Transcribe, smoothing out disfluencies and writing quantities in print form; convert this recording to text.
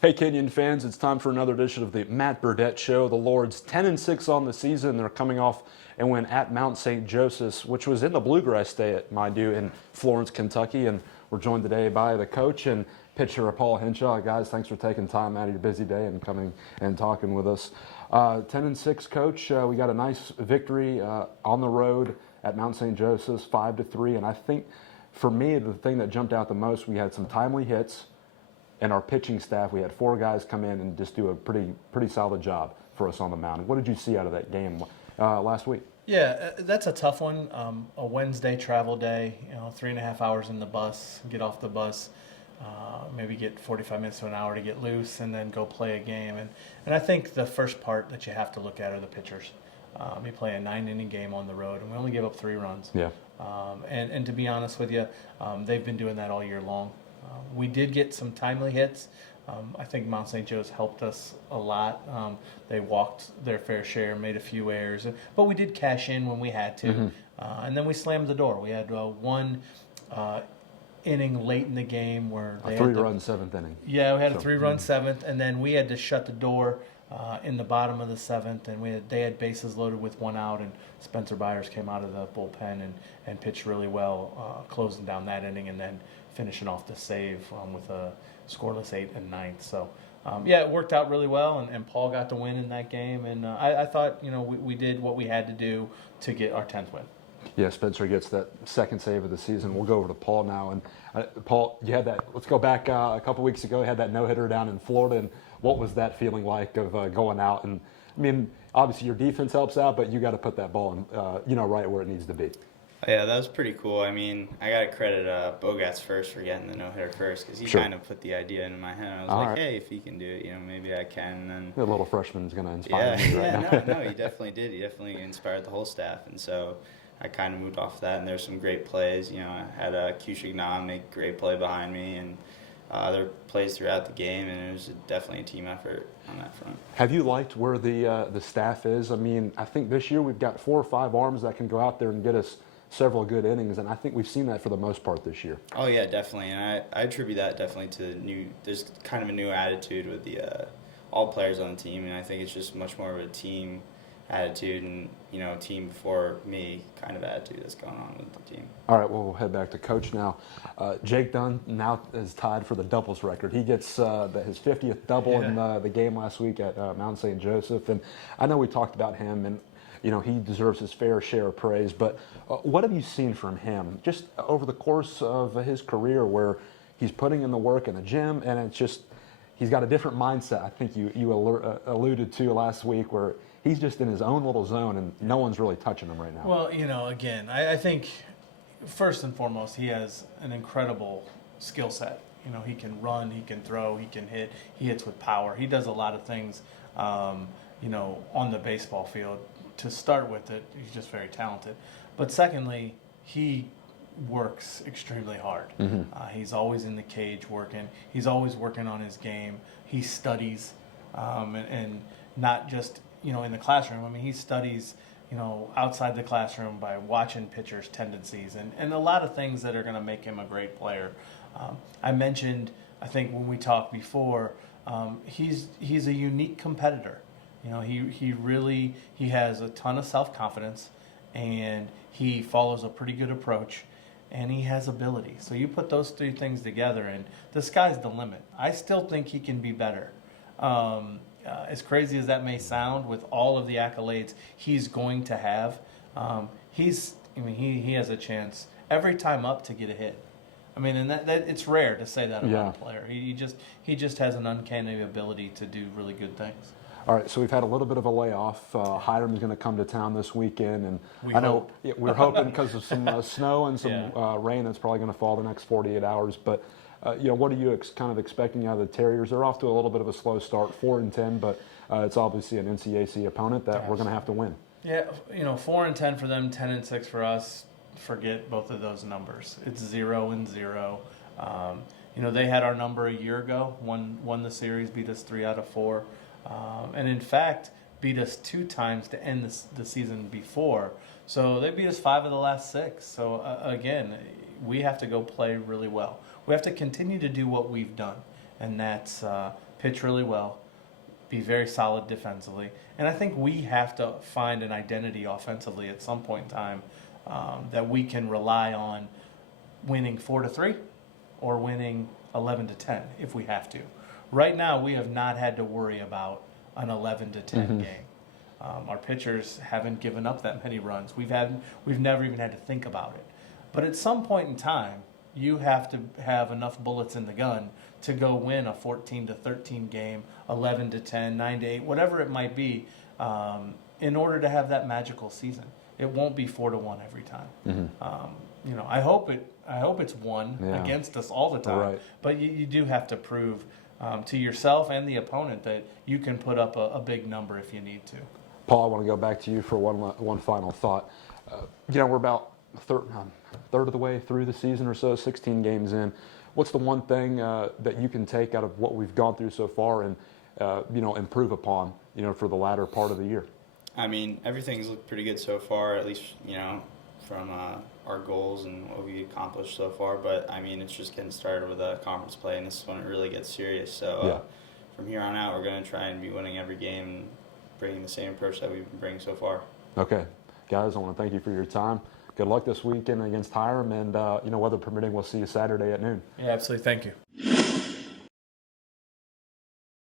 Hey, Kenyon fans, it's time for another edition of the Matt Burdette Show. The Lords 10-6 on the season. They're coming off and win at Mount St. Joseph's, which was in the Bluegrass State, mind you, in Florence, Kentucky. And we're joined today by the coach and pitcher, Paul Henshaw. Guys, thanks for taking time out of your busy day and coming and talking with us. 10-6, Coach. We got a nice victory on the road at Mount St. Joseph's, 5-3. And I think, for me, the thing that jumped out the most, we had some timely hits. And our pitching staff, we had 4 guys come in and just do a pretty solid job for us on the mound. What did you see out of that game last week? Yeah, that's a tough one. A Wednesday travel day, 3.5 hours in the bus, get off the bus, maybe get 45 minutes to an hour to get loose, and then go play a game. And I think the first part that you have to look at are the pitchers. We play a 9-inning game on the road, and we only gave up 3 runs. Yeah. And to be honest with you, they've been doing that all year long. We did get some timely hits. I think Mount St. Joe's helped us a lot. They walked their fair share, made a few errors, but we did cash in when we had to. Mm-hmm. And then we slammed the door. We had one inning late in the game where they had a 3-run 7th inning. Yeah, we had a 3-run 7th, and then we had to shut the door in the bottom of the 7th, and they had bases loaded with 1 out, and Spencer Byers came out of the bullpen and pitched really well, closing down that inning, and then finishing off the save with a scoreless 8th and 9th. So, it worked out really well, and Paul got the win in that game. And I thought, we did what we had to do to get our 10th win. Yeah, Spencer gets that second save of the season. We'll go over to Paul now. And Paul, you had that. Let's go back a couple weeks ago. You had that no-hitter down in Florida. And what was that feeling like of going out? And I mean, obviously your defense helps out, but you got to put that ball in, right where it needs to be. Yeah, that was pretty cool. I mean, I got to credit Bogat's first for getting the no-hitter first, because he Sure. kind of put the idea into my head. I was All like, right. hey, if he can do it, maybe I can. And then, The little freshman is going to inspire me right now. No, he definitely did. He definitely inspired the whole staff. And so I kind of moved off of that, and there's some great plays. I had Kushigna make a great play behind me, and other plays throughout the game, and it was definitely a team effort on that front. Have you liked where the staff is? I mean, I think this year we've got 4 or 5 arms that can go out there and get us several good innings, and I think we've seen that for the most part this year. Oh yeah, definitely, and I attribute that definitely to there's kind of a new attitude with the all players on the team, and I think it's just much more of a team attitude and team before me kind of attitude that's going on with the team. All right, well, we'll head back to Coach now. Jake Dunn now is tied for the doubles record. He gets his 50th double in the game last week at Mount St. Joseph, and I know we talked about him, and he deserves his fair share of praise, but what have you seen from him just over the course of his career where he's putting in the work in the gym, and it's just he's got a different mindset? I think you alluded to last week where he's just in his own little zone and no one's really touching him right now. Well, again, I think first and foremost he has an incredible skill set. He can run, he can throw, he can hit, he hits with power. He does a lot of things, on the baseball field. To start with he's just very talented. But secondly, he works extremely hard. Mm-hmm. He's always in the cage working. He's always working on his game. He studies, and not just, in the classroom. I mean, he studies, outside the classroom by watching pitchers' tendencies and a lot of things that are going to make him a great player. I mentioned, I think when we talked before, he's a unique competitor. He has a ton of self-confidence, and he follows a pretty good approach, and he has ability. So you put those 3 things together, and the sky's the limit. I still think he can be better. As crazy as that may sound, with all of the accolades he's going to have, he has a chance every time up to get a hit. I mean, and that it's rare to say that about a player. He just has an uncanny ability to do really good things. All right, so we've had a little bit of a layoff. Hiram's going to come to town this weekend, and we're hoping because of some snow and some rain that's probably going to fall the next 48 hours. But what are you kind of expecting out of the Terriers? They're off to a little bit of a slow start, 4-10, but it's obviously an NCAC opponent that we're going to have to win. Yeah, 4-10 for them, 10-6 for us. Forget both of those numbers. It's 0-0. They had our number a year ago. Won the series, beat us 3 out of 4. And in fact, beat us 2 times to end the season before. So they beat us 5 of the last 6. So again, we have to go play really well. We have to continue to do what we've done, and that's pitch really well, be very solid defensively. And I think we have to find an identity offensively at some point in time that we can rely on winning 4-3 or winning 11-10 if we have to. Right now, we have not had to worry about an 11-10 game. Our pitchers haven't given up that many runs. We've never even had to think about it. But at some point in time, you have to have enough bullets in the gun to go win a 14-13 game, 11-10, 9-8, whatever it might be, in order to have that magical season. It won't be 4-1 every time. I hope it's one against us all the time. Right. But you do have to prove to yourself and the opponent that you can put up a big number if you need to. Paul, I want to go back to you for one final thought. We're about third of the way through the season or so, 16 games in. What's the one thing that you can take out of what we've gone through so far and improve upon for the latter part of the year? I mean, everything's looked pretty good so far, at least from our goals and what we accomplished so far. But I mean, it's just getting started with conference play, and this is when it really gets serious. So from here on out, we're going to try and be winning every game and bringing the same approach that we've been bringing so far. Okay, guys, I want to thank you for your time. Good luck this weekend against Hiram, and weather permitting, we'll see you Saturday at noon. Yeah, absolutely. Thank you.